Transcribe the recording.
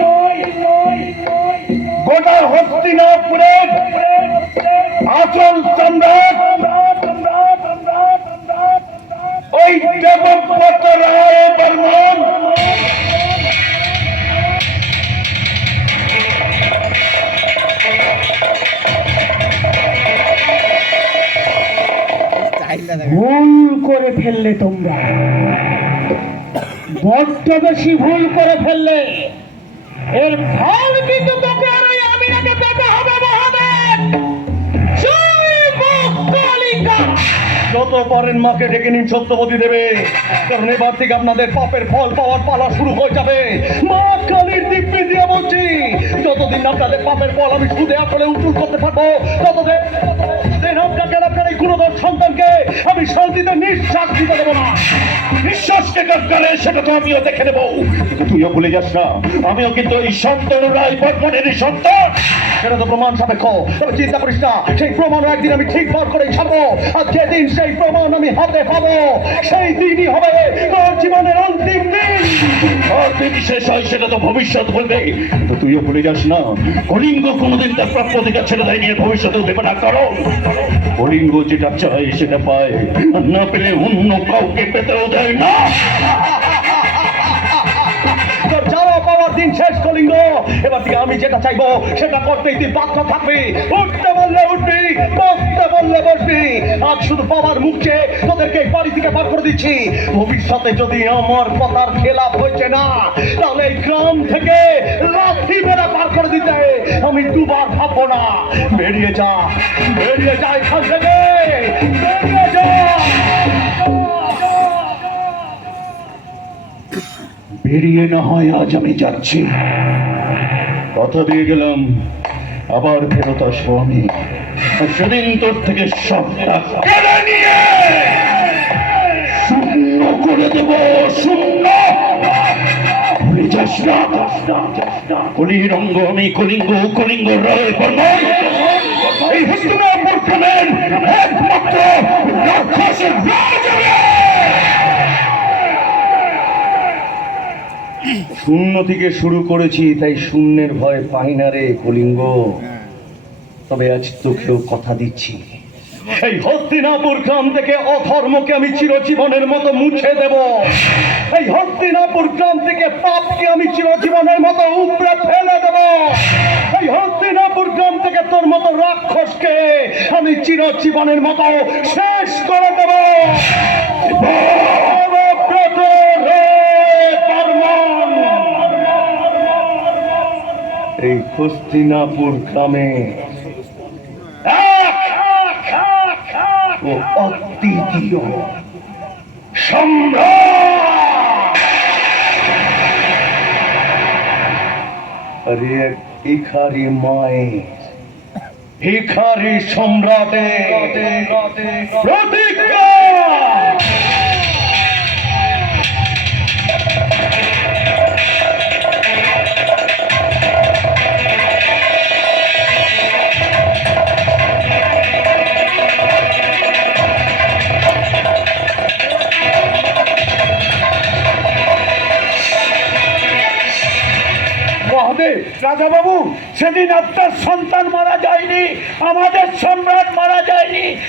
নয়, গোটা হস্তিনাপুরের আসল সম্রাট ওই দেবব্রত রায় বর্মন ভুল করে ফেললে তোমরা, বড্ড বেশি ভুল করে ফেললে। এর ফল কিন্তু তোকে আর ওই আমিনাকে পেতে হবে মহাদেব। জয় মা কালিকা। যত পারেন মাকে ডেকে নিন সত্যবতী দেবে, কারণ এবার থেকে আপনাদের পাপের ফল পাওয়ার পালা শুরু হয়ে যাবে। মা কালীর দিব্যি দিয়ে বলছি, যতদিন আপনাদের পাপের ফল আমি সুদে আসলে উসুল করতে পারবো, ততদিন আপনাকে আপনার এই গুণধর সন্তানকে আমি শান্তিতে নিঃশ্বাস দিতে দেবো না। নিঃশ্বাসকে কাটকালে সেটা তো আমিও দেখে নেবো, কিন্তু তুইও ভুলে যাস না আমিও কিন্তু এই শান্তনু রায় বর্মনেরই সন্তান। সেটা তো প্রমাণ সাপেক্ষ, তবে চিন্তা করিস না, সেই প্রমাণও একদিন আমি ঠিক ভর করেই ছাড়বো। আর যেদিন সেই প্রমাণ আমি হাতে পাবো, সেই দিনই হবে তোর জীবনের অন্তিম দিন। আর দিন শেষ হয় সেটা তো ভবিষ্যৎ বলবে, কিন্তু তুইও ভুলে যাস না কলিঙ্গ কোনোদিন তার প্রাপ্য অধিকার ছেড়ে দেয়নি, ভবিষ্যতেও দেবে না। কারণ কলিঙ্গ যেটা চায় সেটা পায়, আর না পেলে অন্য কাউকে পেতেও দেয় না। তোর যাওয়া পাওয়ার দিন শেষ কলিঙ্গ, এবার থেকে আমি যেটা চাইবো সেটা করতেই তুই বাধ্য থাকবি। উঠতে বললে উঠবি, বসতে বললে বসবি। আজ শুধু বাবার মুখ চেয়ে তোদেরকে বাড়ি থেকে বার করে দিচ্ছি। ভবিষ্যতে যদি আমার কথার খেলাপ হয়েছে না, তাহলে এই গ্রাম থেকে লাঠি মেরে বার করে দিতে আমি দুবার ভাববো না। বেরিয়ে যা, বেরিয়ে যা এখান থেকে, বেরিয়ে যা। বেরিয়ে না হয় আজ আমি যাচ্ছি, কথা দিয়ে গেলাম আবার ফেরত আসবো আমি। সেদিন তোর থেকে সবটা কেড়ে নিয়ে শূন্য করে দেব, শূন্য। ভুলে যাস না কলির অঙ্গ আমি কলিঙ্গ, কলিঙ্গ রায় বর্মন এই হস্তিনাপুর গ্রামের একমাত্র রাক্ষসের রাজা। শূন্য থেকে শুরু করেছি, তাই শূন্যের ভয় পাই না রে কলিঙ্গ। তবে আজ তোকেও কথা দিচ্ছি, এই হস্তিনাপুর গ্রাম থেকে অধর্মকে আমি চিরজীবনের মতো মুছে দেব। এই হস্তিনাপুর গ্রাম থেকে পাপকে আমি চিরজীবনের মতো উপড়ে ফেলে দেব। এই হস্তিনাপুর গ্রাম থেকে তোর মতো রাক্ষসকে আমি চিরজীবনের মতো শেষ করে দেব। এই হস্তিনাপুর গ্রামে ও অদ্বিতীয় সম্রাট, আরে এক ভিখারি মায়ের, ভিখারি সম্রাটের প্রতিজ্ঞা। রাজা বাবু, সেদিন আপনার সন্তান মারা যায়নি, আমাদের সম্রাট মারা যায়নি।